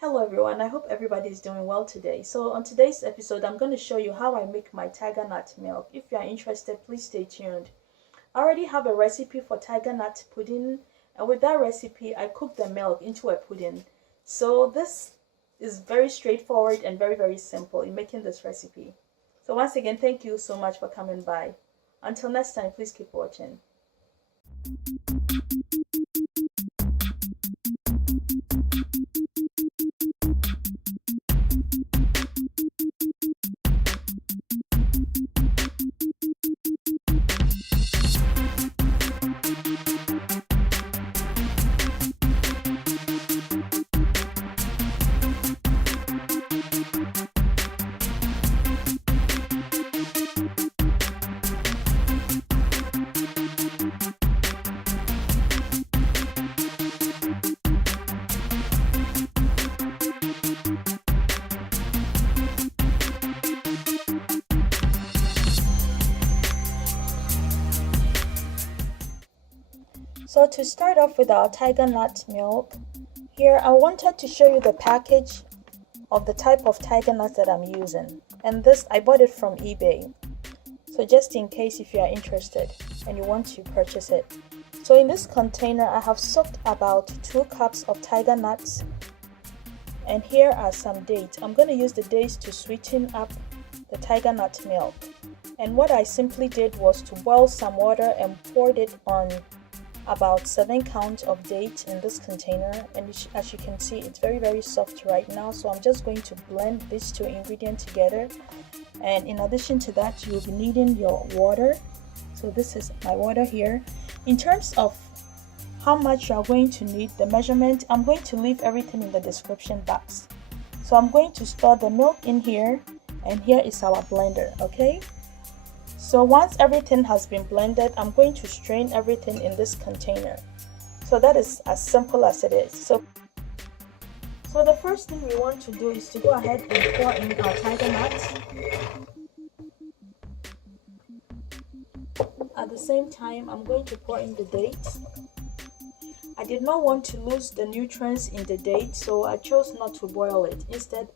Hello everyone, I hope everybody is doing well today. So on today's episode, I'm going to show you how I make my tiger nut milk. If you are interested, please stay tuned. I already have a recipe for tiger nut pudding, and with that recipe, I cook the milk into a pudding. So this is very straightforward and very simple in making this recipe. So once again, thank you so much for coming by. Until next time, please keep watching. So to start off with our tiger nut milk, here I wanted to show you the package of the type of tiger nut that I'm using. And this, I bought it from eBay. So just in case if you are interested and you want to purchase it. So in this container, I have soaked about 2 cups of tiger nuts. And here are some dates. I'm going to use the dates to sweeten up the tiger nut milk. And what I simply did was to boil some water and poured it on about 7 counts of dates in this container, and as you can see, it's very soft right now. So I'm just going to blend these 2 ingredients together, and in addition to that, you'll be needing your water. So this is my water here. In terms of how much you are going to need, the measurement, I'm going to leave everything in the description box. So I'm going to store the milk in here, and here is our blender. Okay, so once everything has been blended, I'm going to strain everything in this container. So that is as simple as it is. So the first thing we want to do is to go ahead and pour in our tiger nuts. At the same time, I'm going to pour in the dates. I did not want to lose the nutrients in the date, so I chose not to boil it. Instead,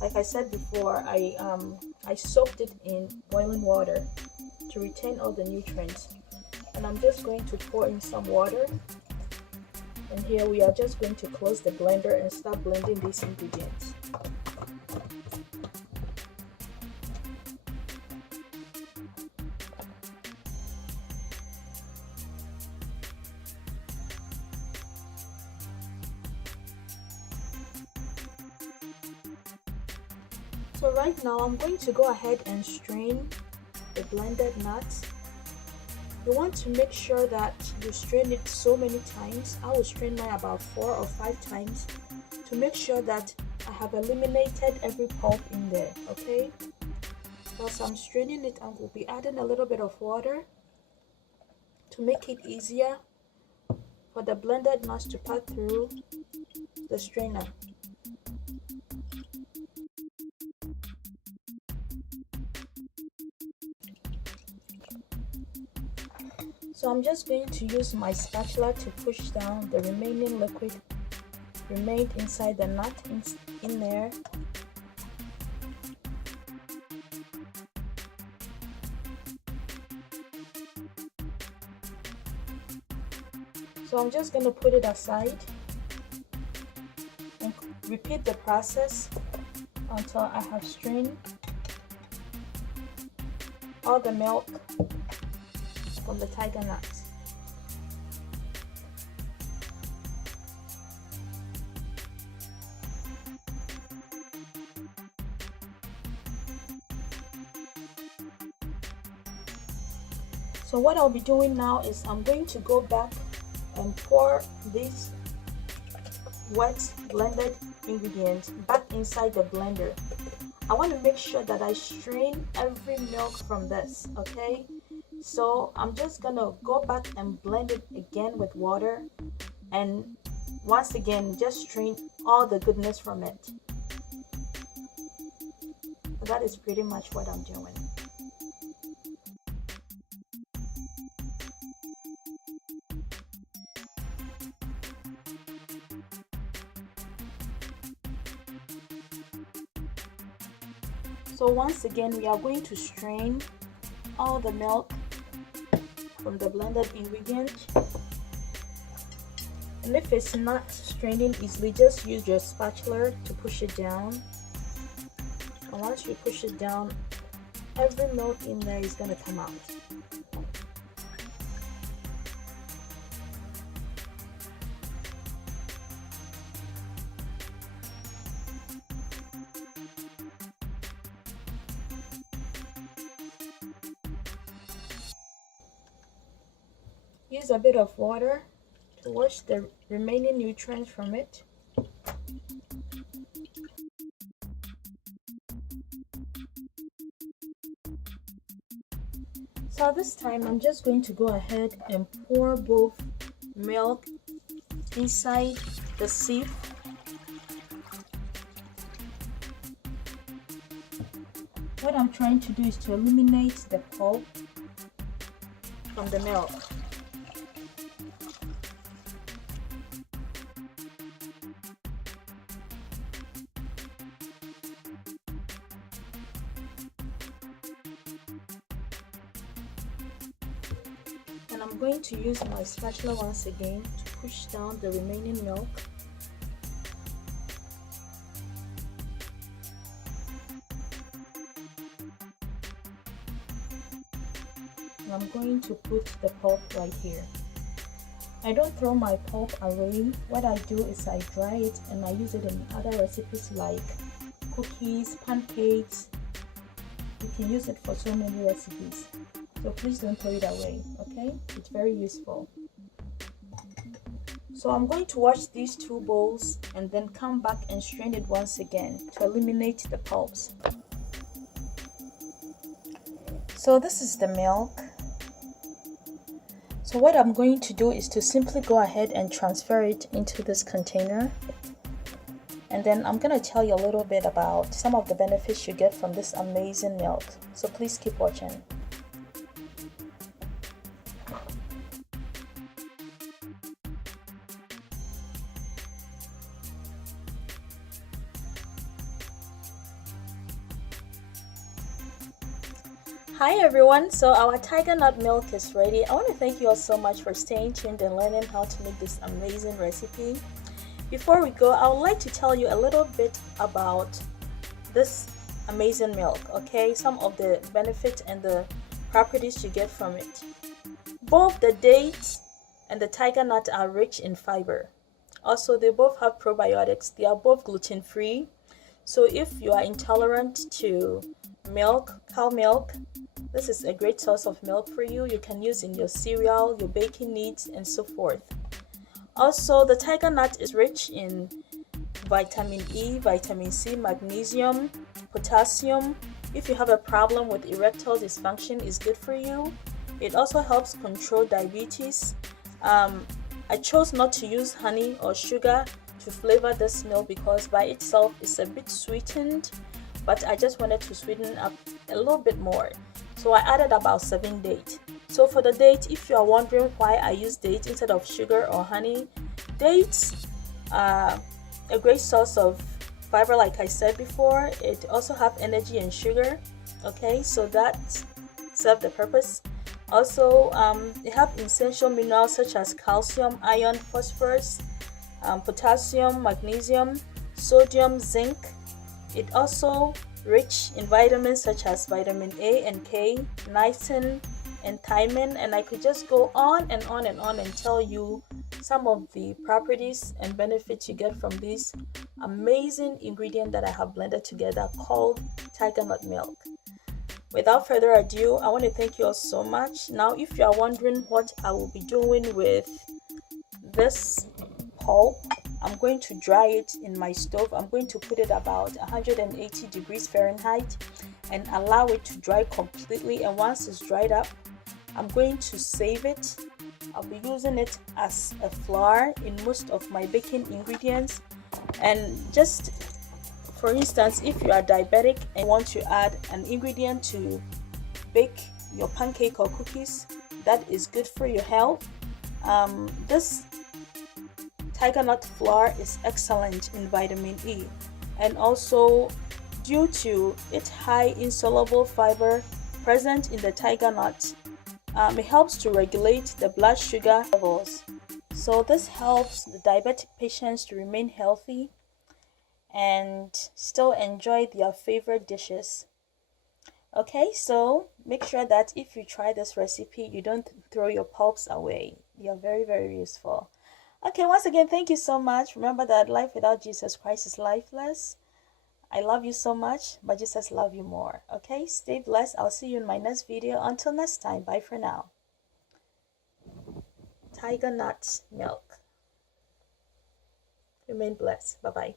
like I said before, I soaked it in boiling water to retain all the nutrients. And I'm just going to pour in some water. And here we are just going to close the blender and start blending these ingredients. So right now I'm going to go ahead and strain the blended nuts. You want to make sure that you strain it so many times. I will strain mine about 4 or 5 times to make sure that I have eliminated every pulp in there. Okay, as I'm straining it, I will be adding a little bit of water to make it easier for the blended nuts to pass through the strainer. So I'm just going to use my spatula to push down the remaining liquid remained inside the nut in there. So I'm just going to put it aside and repeat the process until I have strained all the milk from the tiger nuts. So what I'll be doing now is I'm going to go back and pour these wet blended ingredients back inside the blender. I want to make sure that I strain every milk from this. Okay, so I'm just gonna go back and blend it again with water, and once again just strain all the goodness from it. So that is pretty much what I'm doing. So once again, we are going to strain all the milk from the blended ingredient. And if it's not straining easily, just use your spatula to push it down. And once you push it down, every milk in there is going to come out. Use a bit of water to wash the remaining nutrients from it. So this time I'm just going to go ahead and pour both milk inside the sieve. What I'm trying to do is to eliminate the pulp from the milk. And I'm going to use my spatula once again to push down the remaining milk. And I'm going to put the pulp right here. I don't throw my pulp away. What I do is I dry it and I use it in other recipes like cookies, pancakes. You can use it for so many recipes. So please don't throw it away, okay? It's very useful. So I'm going to wash these two bowls and then come back and strain it once again to eliminate the pulps. So this is the milk. So what I'm going to do is to simply go ahead and transfer it into this container. And then I'm going to tell you a little bit about some of the benefits you get from this amazing milk. So please keep watching. Hi everyone, so our tiger nut milk is ready. I want to thank you all so much for staying tuned and learning how to make this amazing recipe. Before we go, I would like to tell you a little bit about this amazing milk, okay? Some of the benefits and the properties you get from it. Both the dates and the tiger nut are rich in fiber. Also, they both have probiotics. They are both gluten-free. So if you are intolerant to milk, cow milk, this is a great source of milk for you. You can use in your cereal, your baking needs, and so forth. Also, the tiger nut is rich in vitamin E, vitamin C, magnesium, potassium. If you have a problem with erectile dysfunction, it's good for you. It also helps control diabetes. I chose not to use honey or sugar to flavor this milk because by itself it's a bit sweetened, but I just wanted to sweeten up a little bit more. So I added about 7 dates. So for the dates, if you are wondering why I use dates instead of sugar or honey, dates are a great source of fiber like I said before. It also have energy and sugar, okay, so that serves the purpose. Also, they have essential minerals such as calcium, iron, phosphorus, potassium, magnesium, sodium, zinc. It also rich in vitamins such as vitamin A and K, niacin, and thiamine, and I could just go on and on and on and tell you some of the properties and benefits you get from this amazing ingredient that I have blended together called tiger nut milk. Without further ado, I want to thank you all so much. Now, if you are wondering what I will be doing with this pulp, I'm going to dry it in my stove. I'm going to put it about 180 degrees Fahrenheit and allow it to dry completely. And once it's dried up, I'm going to save it. I'll be using it as a flour in most of my baking ingredients. And just for instance, if you are diabetic and want to add an ingredient to bake your pancake or cookies that is good for your health, this tiger nut flour is excellent in vitamin E, and also due to its high insoluble fiber present in the tiger nut. It helps to regulate the blood sugar levels. So this helps the diabetic patients to remain healthy and still enjoy their favorite dishes. Okay, so make sure that if you try this recipe, you don't throw your pulps away. They are very, very useful. Okay, once again, thank you so much. Remember that life without Jesus Christ is lifeless. I love you so much, but Jesus loves you more. Okay, stay blessed. I'll see you in my next video. Until next time, bye for now. Tiger nuts milk. Remain blessed. Bye-bye.